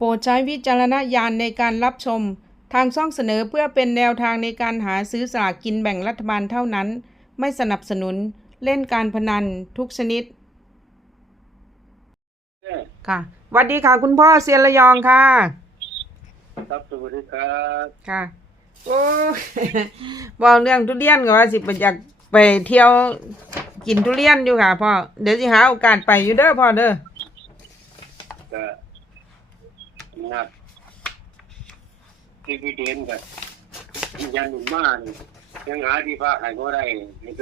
โปรดใช้วิจารณญาณในการรับชม ทางช่องเสนอเพื่อเป็นแนวทางในการหาซื้อสลากกินแบ่งรัฐบาลเท่านั้น ไม่สนับสนุนเล่นการพนันทุกชนิด ค่ะสวัสดีค่ะ คุณพ่อเซียนระยองค่ะ ครับสวัสดีครับค่ะ โอ้บอกเรื่องทุเรียนก็ว่าสิไปอยากไปเที่ยวกินทุเรียนอยู่ค่ะพ่อ เดี๋ยวสิหาโอกาสไปอยู่เด้อพ่อเด้อ ก็ นัดที่พี่เดนกับยันหนุ่มมานี่ยังหาที่พักให้บ่ได้ให้ไป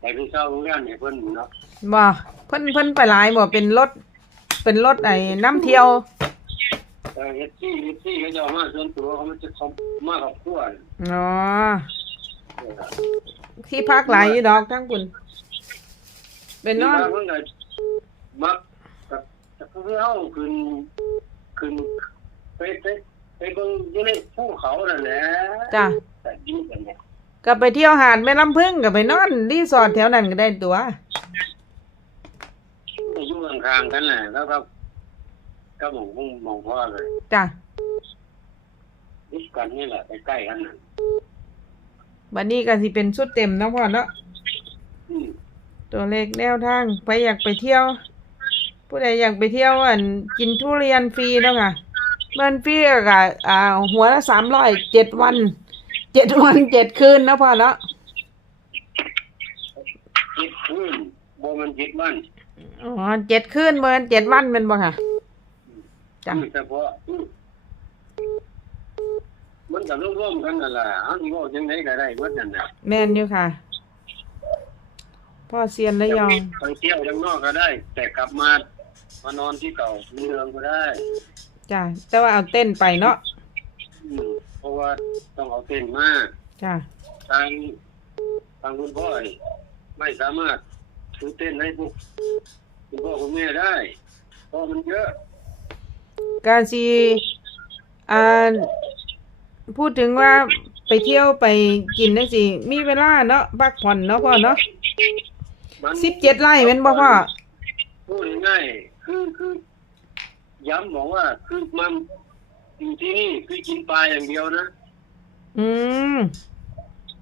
ให้ไปเช่าโรงแรมให้เพิ่นเนาะบ่เพิ่นเพิ่นไปหลายบ่เป็นรถเป็นรถไอ้น้ำเที่ยวแต่เฮ็ดที่เฮ็ดที่เขาจะเอามาส่วนตัวเขามันจะเขามาครอบครัวน่ะอ๋อ เออที่พักหลายอยู่ดอกทั้งคุณเป็นนอนที่พักเพิ่นก็มักกับกับคือเฮาขึ้นขึ้น ไปไปไปเบิ่งอยู่ในภูเขานั่นแหละจ้ะ แต่ยิงกันเนี่ยก็ไปเที่ยวหาดแม่ลำพึ่งก็ไปนอนรีสอร์ทแถวนั้นก็ได้ตัวอยู่ข้างๆกันแหละแล้วก็ก็หมองพุ่งมองพ่อเลยจ้ะ นิดกันนี่แหละใกล้ๆกันน่ะบัดนี้ก็สิเป็นชุดเต็มเนาะพ่อเนาะ อืมตัวเลขแนวทางไปอยากไปเที่ยว ผู้ใดอยากไปเที่ยวอันกินทุเรียนฟรีเนาะค่ะ มันฟรีก็อ่า หัวละสามร้อยเจ็ดวันเจ็ดวันเจ็ดคืนเนาะพ่อเนาะจิตขึ้นโบมันจิตมันอ๋อเจ็ดคืนเมื่อเจ็ดวันเป็นบ่ค่ะจ้ะคือเฉพาะอืมมันก็ร่วมๆกันนั่นแหละอันนี้ว่าจังไดก็ได้เบิดนั่นน่ะแม่นอยู่ค่ะ พ่อเซียนระยองไปเที่ยวข้างนอกก็ได้ แต่กลับมามานอนที่เก่าเมืองก็ได้ จ้ะแต่ว่าเอาเต้นไปเนาะอืมเพราะว่าต้องเอาเต็นมาจ้ะทางทางคุณพ่อนี่ไม่สามารถซื้อเต้นให้พวกคุณพ่อคุณแม่ได้เพราะมันเยอะ การสีอ่าพูดถึงว่าไปเที่ยวไปกินนั่นสิมีเวลาเนาะพักผ่อนเนาะพ่อเนาะมันสิบเจ็ดไร่เป็นบ่พ่อพูดง่ายๆคือคือ ย้ำบอกว่าคือมันอยู่ที่นี่คือกินปลาอย่างเดียวนะ อืม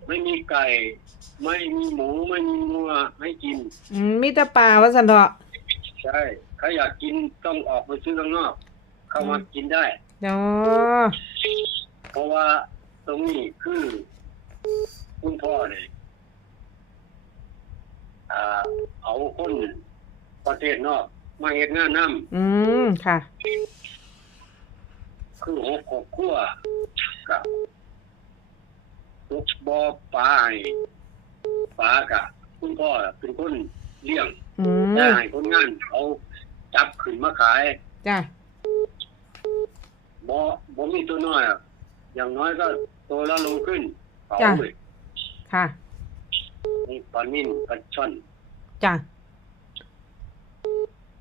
ไม่มีไก่ ไม่มีหมูไม่มีงัวให้กิน อืมมีแต่ป่าว่าสันเถาะใช่ถ้าอยากกินต้องออกไปซื้อข้างนอก เข้ามากินได้อ๋อเพราะว่าตรงนี้คือคุณพ่อเนี่ยอ่าเอาคนประเทศนอก มาเห็นงานน้อืมค่ะำคือหกครอบครัวกับทุกบ่อปลาให้ปลากะคุณพ่อเป็นคนเลี้ยงอืมแต่ให้คนงานเขาจับขึ้นมาขายจ้ะบ่บ่มีตัวน้อยอะอย่างน้อยก็ตัวละโลขึ้นเขาเลยค่ะนี่ปลานิ่มปลาช่อนจ้ะ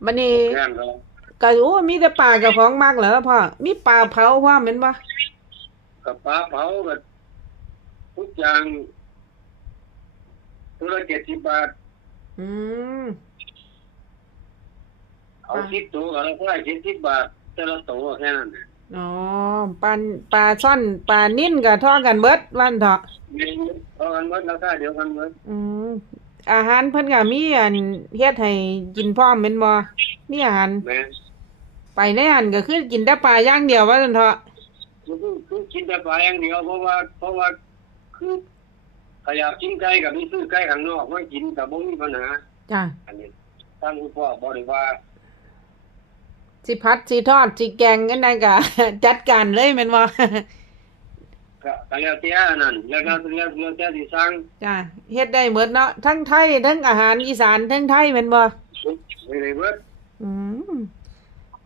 บันนี้แกล้งเขาก็โอ้มีแต่ป่ากับของมากเหรอพ่อมีปลาเผาพ่อเหม็นบ่กับปลาเผากับทุกอย่างตัวละเจ็ดสิบบาท อืมเอาอ่าสิบตัวก็ละได้เจ็ดสิบบาทแต่ละตัวแค่นั้นน่ะอ๋อปลาปลาซ่อนปลานิ่นกับท่อกันเบิดวันเถาะเพราะกันหมดราคาเดียวกันหมดอืม อาหารเพิ่นก็มีอันเฮ็ดให้กินพร้อมแม่นบ่มีอาหารแม่นไปในอันก็คือกินแต่ปลาอย่างเดียวว่าซั่นเถาะคือคือกินแต่ปลาอย่างเดียวเพราะว่าเพราะว่าคือขยับกินไก่กับมีซื้อไก่ข้างนอกไม่กินกับบ่มีปัญหาจ้ะอันนี้ท่านคุณพ่อบอกเลยว่าสิพัดสิทอดสิแกงกันได้ก็จัดการเลยแม่นบ่ ก็ก็แล้วแต่อันนั่นแล้วก็แล้วแล้วแต่ที่สั่งจ้ะเฮ็ดได้หมดเนาะทั้งไทยทั้งอาหารอีสานทั้งไทยแม่นบ่ไม่ได้เบิดอืม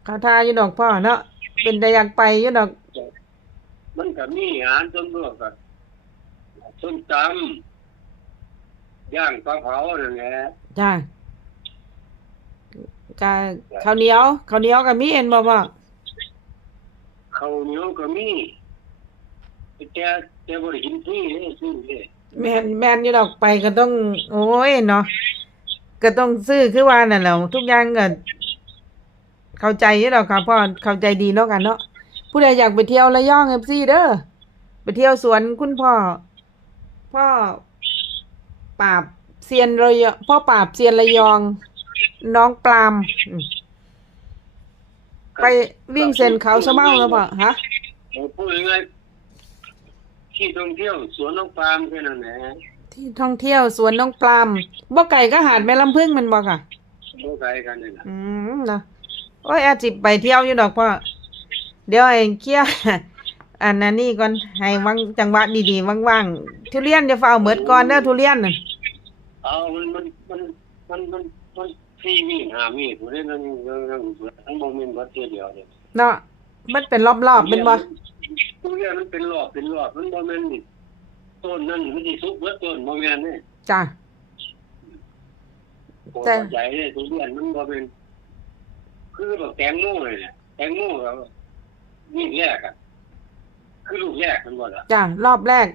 เขาทาอยู่ดอกพ่อเนาะเป็นแต่อยากไปอยู่ดอก มันก็มีอาหารต้นเลือกกับส้มตำย่างปลาเผานั่นแหละจ้ะกะข้าวเหนียวข้าวเหนียวก็มีเห็นบ่พ่อข้าวเหนียวก็มี แต่แต่บ่ได้กินฟรีเลยซื้อเลยแม่นแม่นอยู่ดอกไปก็ต้อง โอ้ยเนาะก็ต้องซื้อคือว่านั่นแหละทุกอย่างก็เข้าใจอยู่ดอกค่ะพ่อเข้าใจดีเนาะกันเนาะผู้ใดอยากไปเที่ยวระยองเอฟซีเด้อไปเที่ยวสวนคุณพ่อ พ่อปราบเซียนระยองพ่อปราบเซียนระยอง น้องปลามอืมไปวิ่งเส้นเขาสะเมาแล้วป่ะฮะพูดง่ายๆ ที่ท่องเที่ยวสวนน้องปาล์มแค่นั้นแหละที่ท่องเที่ยวสวนน้องปลามบ่ไก่ก็หาดแม่ลำพึ่งแมันบ่ค่ะ บ่ไกลกันนี่ล่ะอืมเนาะโอ้ยอาจิไปเที่ยวอยู่ดอกพ่อเดี๋ยวไอ้เคลียร์อันนั้นนี่ก่อนให้วังจังหวะดีๆว่างๆทุเรียนจะเฝ้าเหมือดก่อนเด้อทุเรียนน่ะเอามันมันมันมันมันมันที่วิ่งหามีดผู้เล่นนั่นนั่นทั้งบ่แม่นบ่เที่ยวเดียวเนี่ยเนาะมันเป็นรอบๆเป็นบ่ ทุเรียนมันเป็นรอบเป็นรอบมันบ่แม่นนี่ต้นนั้นมันสิสุกเบิดต้นบ่แม่นนี่จ้ะผมแต่เข้าใจเลยทุเรียนมันบ่เป็น คือแบบแตงโมเลยเนี่ยแตงโมแล้วนี่แรกอะคือลูกแรกมันบ่ล่ะจ้ะรอบแรก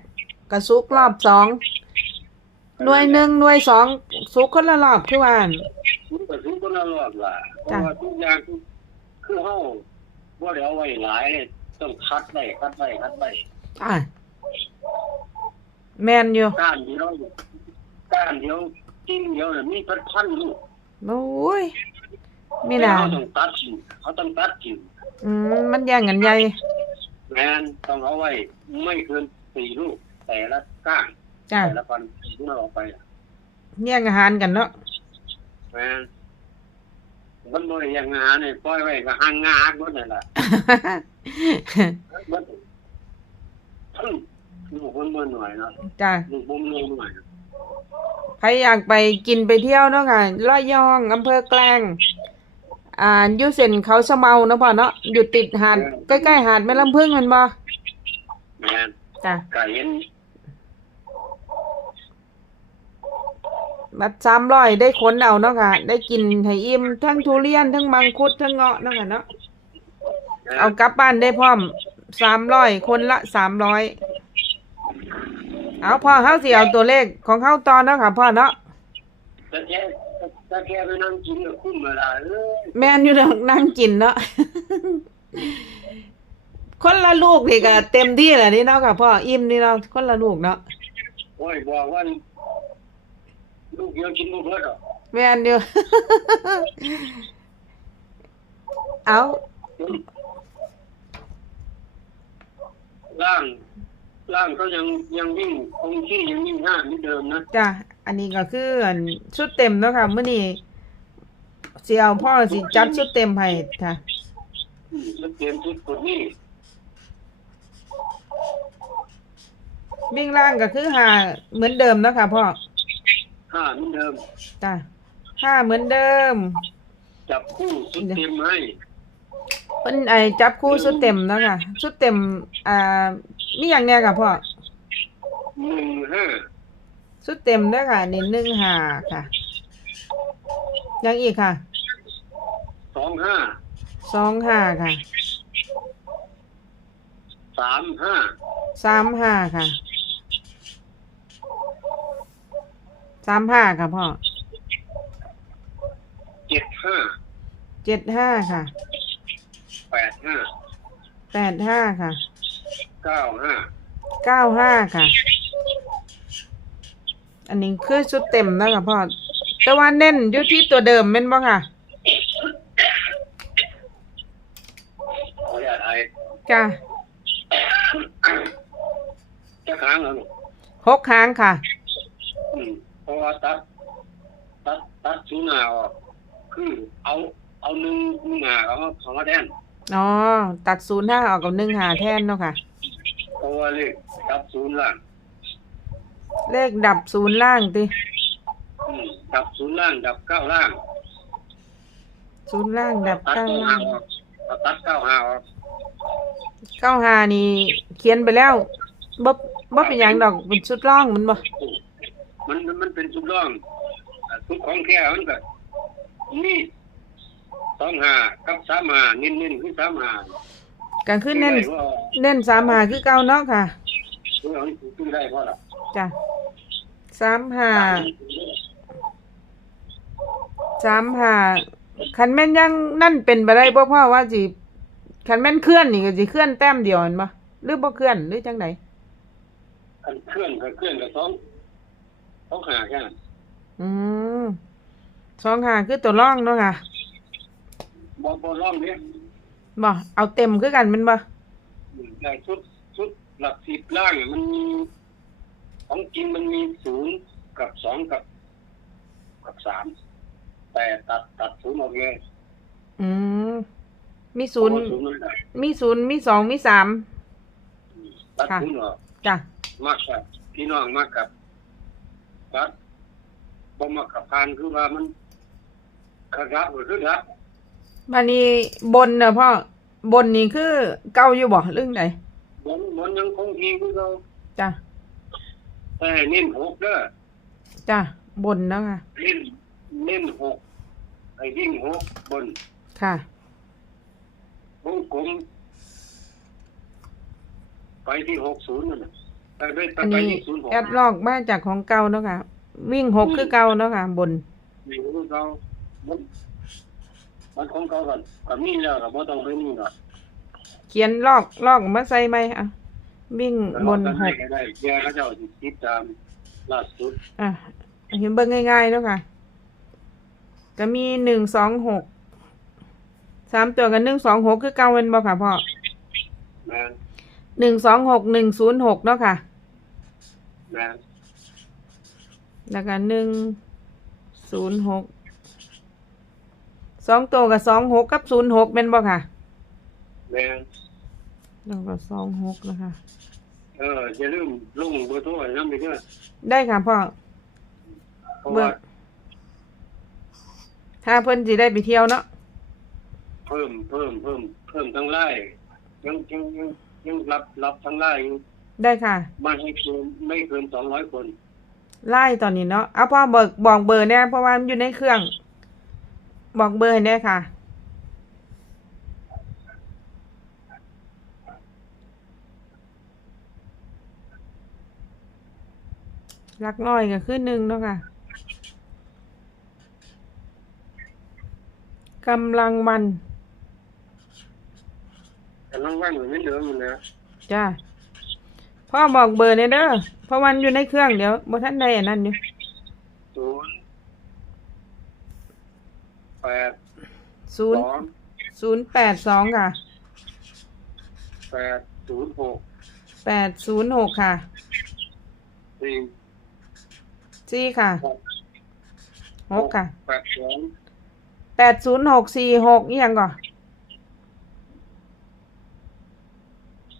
กระซุกรอบสองหน่วยหนึ่งหน่วยสองซุกคนละรอบคือว่าอั่นมันก็ทุกคนละรอบล่ะเพจ้ะราะว่าทุกอย่างคือคือเฮาบ่ได้เอาไว้หลายเลย ต้องคัดไว้คัดไว้คัดไว้จ้ะแมนอยู่ก้านเดียวก้านเดียวกิ่งเดียวน่ะมีเป็นพันลูกโอ้ยมีน่าเขาต้องตัดกิ่งเขาต้องตัดกิ่งอืมมันแย่งกันใหญ่แม่นต้องเอาไว้ ไม่เกินสี่ลูกแต่ละก้านจ้ะแต่ละพันที่เราออกไปอะแย่งอาหารกันเนาะแม่นมันบ่ได้อยังงาเนี่ยปล่อยไว้ก็ห่างงาหมดนั่นล่ะ มันลูกมันบ่หน่อยเนาะจ้ะลูกบ่มีหน่อยใครอยากไปกินไปเที่ยวเนาะค่ะระยองอำเภอแกลงอ่าอยู่เส้นเขาสะเมาเนาะพ่อเนาะอยู่ติดหาดใกล้ๆหาดแม่ลำพึ่งแมันบ่แม่นจ้ะก็เห็นบัดสามร้อยได้ขนเอาเนาะค่ะ ได้กินให้อิ่มทั้งทุเรียนทั้งมังคุดทั้งเงาะเนาะค่ะเนาะ เอากลับบ้านได้พร้อมสามร้อยคนละสามร้อยเอาพ่อเฮาสิเอาตัวเลขของเฮาตอนเนาะค่ะพ่อเนาะแต่แค่แต่แค่ไปนั่งกินก็คุ้มเวลาเอ้ยแม่นอยู่ดอกนั่งกินเนาะคนละลูกนี่ก็เต็มที่แล้วนี่เนาะค่ะพ่ออิ่มนี่เนาะคนละลูกเนาะโอ้ยบอกว่าลูกเดียวกินบ่เบิดหรอกแม่นอยู่เอา ร่างร่างเขายังยังวิ่งคงที่ยังวิ่งห้าเหมือนเดิมนะจ้ะอันนี้ก็คืออันชุดเต็มเนาะค่ะมื้อนี้สิเอาพ่อสิจัดชุดเต็มให้ค่ะแล้วเตรียมชุดกดนี่วิ่งล่างก็คือหาเหมือนเดิมเนาะค่ะพ่อห้าเหมือนเดิมจ้ะห้าเหมือนเดิม จับคู่ชุดเต็มให้ เพิ่นไอจับคู่ชุดเต็มเนาะค่ะชุดเต็ม อ่ามีหยังแน่ค่ะพ่อหนึ่งห้าชุดเต็มเด้อค่ะนี่หนึ่งหาค่ะ ยังอีกค่ะสองห้าสองห้าค่ะสามห้าสามห้าค่ะสามห้าค่ะพ่อเจ็ดห้าเจ็ดห้าค่ะ แปดห้าแปดห้าค่ะ เก้าห้าเก้าห้าค่ะ อันนี้คือชุดเต็มแล้วค่ะพ่อ แต่ว่าเน้นอยู่ที่ตัวเดิมแม่นบ่ค่ะ ขออย่าตไทยจ้ะจะค้างเหรอลูกหกครั้งค่ะ อืมเพราะว่าตัด ตัดตัดสูหนาออกคือเอาเอาหนึ่งหนึ่งหาเขาเขามาแทน อ๋อ ตัดศูนย์ห้าออกกับหนึ่งหาแทนเนาะค่ะ เพราะว่าเลขตัดศูนย์ล่างเลขดับศูนย์ล่างติอืมดับศูนย์ล่างดับเก้าล่างศูนย์ล่างดับตัดเก้าเก้าล่าหางออกเอาตัดเก้าหาออกเก้าหานี่ เขียนไปแล้วบ่บ่เป็นหยังดอกเป็นชุดร่องมันบ่มันมันมันเป็นสุดร่องอะสุดของแค่มันก็นี่ สองหากับสามหาเน้นเน้นๆคือสามหาก็คือเน้นซื้อได้ว่าเน้นสามหาคือเก่าเนาะค่ะซื้อเอาที่ซื้อได้เพราะอะไรจ้ะสามหาสามหาคันแม่นยังนั่นเป็นไปได้บ่พ่อว่าสิคันแม่นเคลื่อนนี่ก็สิเคลื่อนแต้มเดียวแม่นบ่หรือบ่เคลื่อนหรือจังไดอันเคลื่อนก็เคลื่อนก็ต้องต้องหาแค่นั้นอืมสองหาคือตัวร่องเนาะค่ะ บ่บ่ร้องเนี่ยบ่เอาเต็มคือกันแม่นบ่แต่ชุดชุดหลักสิบล่างเนี่ยมันมีของจริงมันมีศูนย์กับสองกับ กับสามแต่ตัดตัดศูนย์ออกเลยอืมมีศูนย์เพราะว่าศูนย์มันได้มีศูนย์มีสองมีสาม ตัดค่ะ ศูนย์ออกจ้ะมากกับพี่น้องมากกับตัดบ่มากกับพานคือว่ามันขยับหรือขึ้นละ บัดนี้บนน่ะพ่อบนนี่คือเก่าอยู่บ่เรื่องใดบนบนยังคงที่คือเราจ้ะแต่เน้นหกเด้อจ้ะบนเนาะค่ะเน้นเน้นหกไอ้วิ่งหกบนค่ะวงกลมไปที่หกศูนย์นั่นน่ะไปไปไปอันไปนี้ที่ศูนย์หกแอดลอกมาจากของเก่าเนาะค่ะ วิ่งหกคือเก่าเนาะค่ะ บนนี่ของเรามัน มันของเขาก่อนก็มีแล้วก็บ่ต้องไปนี่ก่อนเขียนลอกลอกมาใส่ไหมอะ วิ่งบนเราหก็กได้ได้แกเขาเจ้าสิติดตามล่าสุดอะเห็นเบิ่งง่ายๆเนาะค่ะ ก็มีหนึ่งสองหกสามตัวกันหนึ่งสองหกคือเก่าเป็นบ่ค่ะพ่อแม่นหนึ่งสองหกหนึ่งศูนย์หกเนาะค่ะ แม่นแล้วก็หนึ่งศูนย์หก สองตัวกับสองหกกับศูนย์หกเป็นบ่ค่ะแม่นแล้วก็สองหกนะคะ เอออย่าลืมลงเบอร์โทรให้นำไปเด้อได้ค่ะพ่อ เพราะเบอว่าร์ ถ้าเพิ่นสิได้ไปเที่ยวเนาะเพิ่มเพิ่มเพิ่มเพิ่มทั้งไลน์ยังยังยังยังรับรับทั้งไลน์อยู่ได้ค่ะมาให้เกินไม่เกิน200คนไล่ตอนนี้เนาะเอาพ่อเบิกบอกเบอร์แน่เพราะว่ามันอยู่ในเครื่อง บอกเบอร์ให้แน่ค่ะ รักน้อยก็คือหนึ่งเนาะค่ะกำลังวันแต่น้องว่างเหมือนไม่เดิมอยู่นะจ้าพ่อบอกเบอร์เนี่ยเด้อเพราะวันอยู่ในเครื่องเดี๋ยวบ่ท่านใดอันนั้นอยู่ศูนย์ แปดศูสนย์องศูนย์แปดสองค่ะแปดศูนย์หกแปดศูนย์หกค่ะสี่สี่ค่ะหกค่ะแปดสองแปดศูนย์หกสี่หกนี่ยังก่อน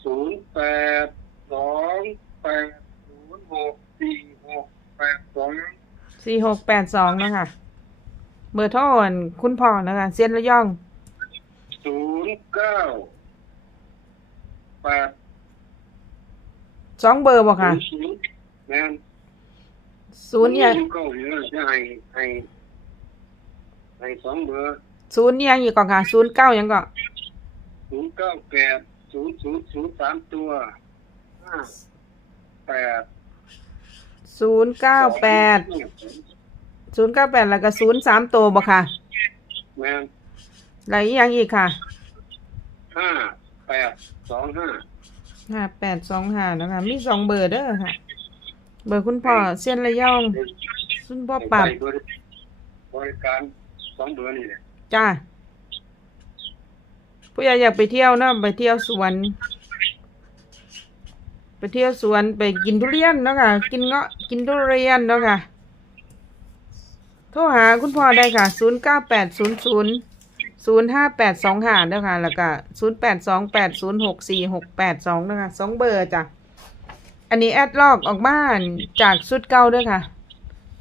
ศูนย์แปดสองแปดศูนย์หกสี่หกแปดสองสี่หกแปดสองนะคะ เบอร์โทรอันคุณพ่อนะคะเซียนระย่องศูนย์เก้าแปดสองเบอร์บอกค่ะศูนย์แม่นศูนย์เนี่ยเก้าเนี่ยจะให้ให้ให้สองเบอร์ศูนย์ยังอยู่ก่อนค่ะศูนย์เก้ายังก่อนศูนย์เก้าแปดศูนย์ศูนย์ศูนย์สามตัวห้าแปดศูนย์เก้าแปด ศูนย์เก้าแปดแล้วก็ศูนย์สามตัวบอกค่ะแม่นแล้วอีกอยังอีกค่ะห้าแปดสองห้าห้าแปดสองห้านะคะมีสองเบอร์เด้อค่ะ เบอร์คุณพ่อเซียนระย่องคุณพ่อปรับให้บริบริการสองเบอร์นี่แหละจ้าผู้ใหญ่อยากไปเที่ยวเนาะไปเที่ยวสวน ไปเที่ยวสวนไปกินทุเรียนเนาะค่ะ กินเงาะกินทุเรียนเนาะค่ะ โทรหาคุณพ่อได้ค่ะ ศูนย์เก้าแปดศูนย์ศูนย์ศูนย์ห้าแปดสองห้าเนาะค่ะ แล้วก็ศูนย์แปดสองแปดศูนย์หกสี่หกแปดสองเนาะค่ะสองเบอร์จ้ะ อันนี้แอดลอกออกบ้านจากชุดเก่าเด้วยค่ะ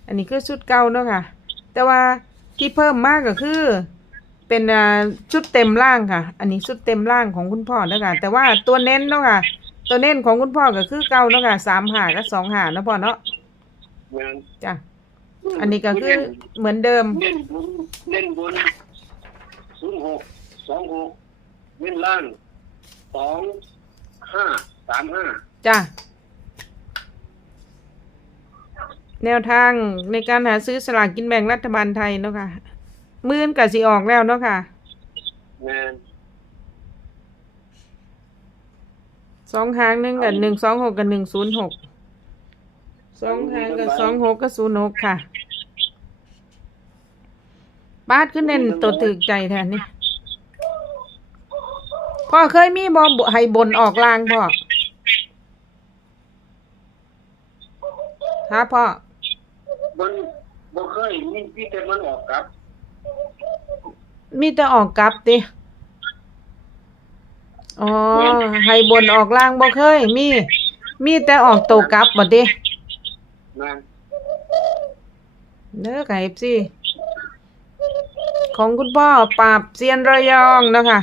อันนี้คือชุดเก่าเนาะค่ะ แต่ว่าที่เพิ่มมากก็คือ เป็นอ่าชุดเต็มร่างค่ะ อันนี้ชุดเต็มร่างของคุณพ่อเนาะค่ะ แต่ว่าตัวเน้นเนาะค่ะ ตัวเน้นของคุณพ่อก็คือเก่าเนาะค่ะสามหากับสองหาเนาะพ่อเนาะแม่นจ้ะ อันนี้ก็คือเหมือนเดิมเล่นบนเล่นบนศูนย์หกสองหกเล่นล่างสองห้าสามห้าจ้ะ แนวทางในการหาซื้อสลากกินแบ่งรัฐบาลไทยเนาะค่ะมื่นกับสีออกแล้วเนาะค่ะแม่นสองหางหนึ่งกับหนึ่งสองหกกับหนึ่งศูนย์หก สองหางกับสองหกกับศูนย์หกค่ะบาดขึ้นเน้นตัวตึกใจแทนนี่พ่อเคยมีบอให้บนออกลางพ่อฮะพ่อมันบ่เคยมีพี่แต่มันออกครับ มีแต่ออกกลับติอ๋อให้บนออกล่างบ่เคย มี มีแต่ออกโตวกลับบ่ติ นะเด้อค่ะ FC ของคุณพ่อปราบเซียนระยองเนาะคะ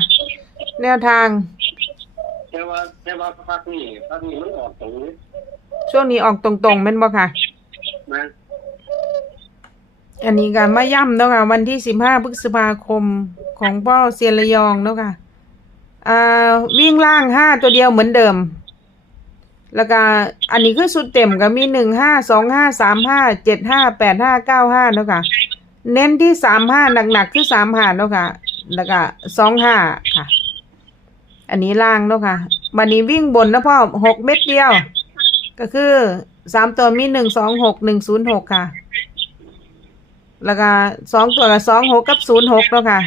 แนวทาง แต่ว่าแต่ว่าภาคนี้ภาคนี้มันออกตรงนี้ช่วงนี้ออกตรงๆแม่นบ่ค่ะนะอันนี้ก็มาย่ำเนาะค่ะ วันที่สิบห้าพฤษภาคมของพ่อเซียนระยองเนาะค่ะ อ่า วิ่งล่างห้าตัวเดียวเหมือนเดิม แล้วก็อันนี้คือสุดเต็มก็มีหนึ่งห้าสองห้าสามห้าเจ็ดห้าแปดห้าเก้าห้าเนาะค่ะ เน้นที่สามห้าหนักๆคือสามห้าเนาะค่ะ แล้วก็สองห้าค่ะ อันนี้ล่างเนาะค่ะวันนี้วิ่งบนนะพ่อหกเม็ดเดียว ก็คือสามตัวมีหนึ่งสองหกหนึ่งศูนย์หกค่ะ แล้วก็สองตัวกับสองหกกับศูนย์หกเนาะค่ะ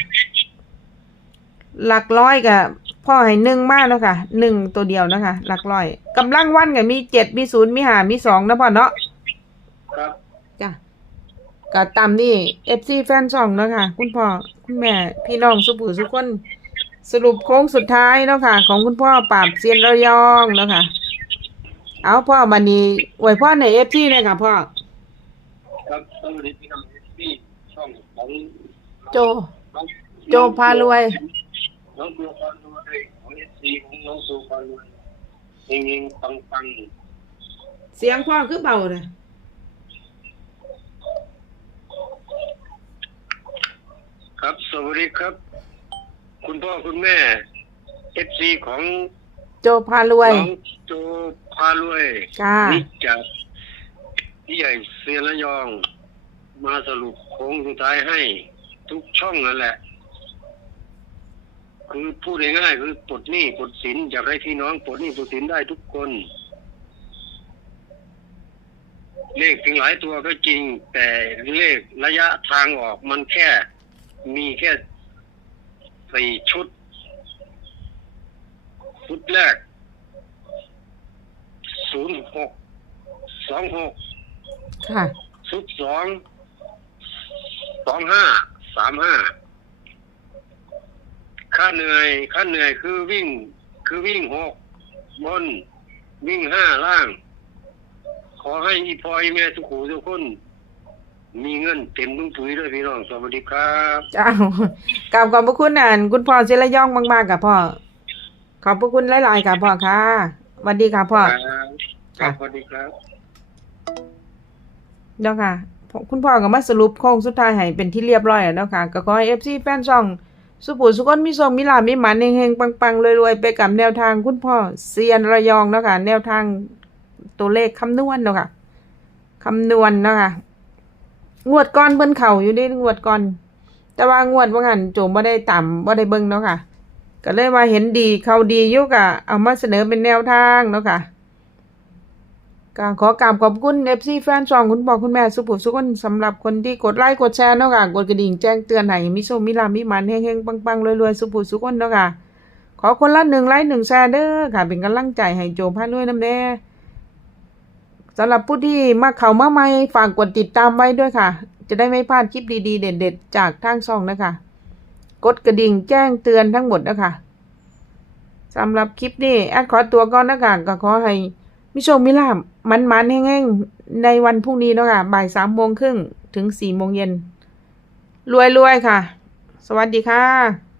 หลักร้อยกับ พ่อให้หนึ่งมากเนาะค่ะหนึ่งตัวเดียวเนาะคะหลักร้อยกำลังวันกับมีเจ็ดมีศูนย์มีห้ามีสองนะพ่อเนาะครับจ้ะก็ตามนี่เอฟซีแฟนช่องเนาะค่ะ คุณพ่อคุณแม่พี่น้องสุภูสุกคนสรุปโค้งสุดท้ายเนาะค่ะ ของคุณพ่อปราบเซียนระยองเนาะค่ะ เอาพ่อมานีอวยพ่อในเอฟซีเนี่ยค่ะพ่อครับสวัสดีพี่น้องที่ช่องของโจน้องโจพารวยน้องโจพารวยของเอซีของ น้องโจพารวยเฮงๆปังๆเสียงพ่อคือเบาเลยครับ สวัสดีครับ คุณพ่อคุณแม่เอฟซีของโจพารวย น้องโจพารวยจ้า นี่จากพี่ใหญ่เซียระยอง มาสรุปโค้งสุดท้ายให้ ทุกช่องนั่นแหละ คือพูดง่ายๆคือปลดหนี้ปลดสินอยากให้พี่น้องปลดหนี้ปลดสินได้ทุกคน เลขถึงหลายตัวก็จริง แต่เลขระยะทางออกมันแค่มีแค่สี่ชุด ชุดแรกศูนย์หกสองหกค่ะ ชุดสองสองห้าสามห้า ค่าเหนื่อยค่าเหนื่อยคือวิ่ง คือวิ่งหกบน วิ่งห้าล่าง ขอให้อีพอยแม่ทุกหูทุกคน มีเงินเต็มตุ้งถุยด้วยพี่น้องสวัสดีครับเจ้ากราบขอบพระคุณอ่านคุณพ่อเซระยองมากๆกับพ่อ ขอบพระคุณหลายๆกับพ่อค่ะสวัสดีค่ะพ่อครับครับสวัสดีครับเนาะค่ะ คุณพ่อก็มาสรุปโค้งสุดท้ายให้เป็นที่เรียบร้อยแล้วเนาะค่ะ ก็ขอให้ FC แฟนช่อง สุภูสุกนมีสมมีลามีหมันเฮงๆปังๆรวยๆไปกับแนวทางคุณพ่อเซียนระยองเนาะค่ะแนวทางตัวเลขคำนวณเนาะค่ะคำนวณเนาะค่ะงวดก่อนเบิ่นเข่าอยู่ด้งวดก่อน แต่ว่างวดว่างันโจมบ่ได้ต่ำบ่ได้เบิ่งเนาะค่ะ ก็เลยว่าเห็นดีเข้าดีอยู่ก็เอามาเสนอเป็นแนวทางเนาะค่ะ ก็ขอกราบขอบคุณ FC แฟนช่องคุณพ่อคุณแม่สุภูสุกคนสำหรับคนที่กดไลค์กดแชร์เนาะค่ะกดกระดิ่งแจ้งเตือนให้มีโชคมีลามีมันเฮงๆปังๆรวยๆสุภูสุกคนเนาะค่ะขอคนละหนึ่งไลค์หนึ่งแชร์เด้อค่ะ เป็นกำลังใจให้โจพาด้วยน้ำแน่สำหรับผู้ที่มาเข้ามาใหม่ฝากกดติดตามไว้ด้วยค่ะ จะได้ไม่พลาดคลิปดีๆ เด็ดๆ จากทางช่องนะคะ กดกระดิ่งแจ้งเตือนทั้งหมดนะคะสำหรับคลิปนี้แอดขอตัวก่อนนะคะก็ขอให้ มิโชคมิลาบมันมันๆแห้งๆ ในวันพรุ่งนี้เนาะค่ะ บ่ายสามโมงครึ่งถึงสี่โมงเย็น รวยๆ ค่ะ สวัสดีค่ะ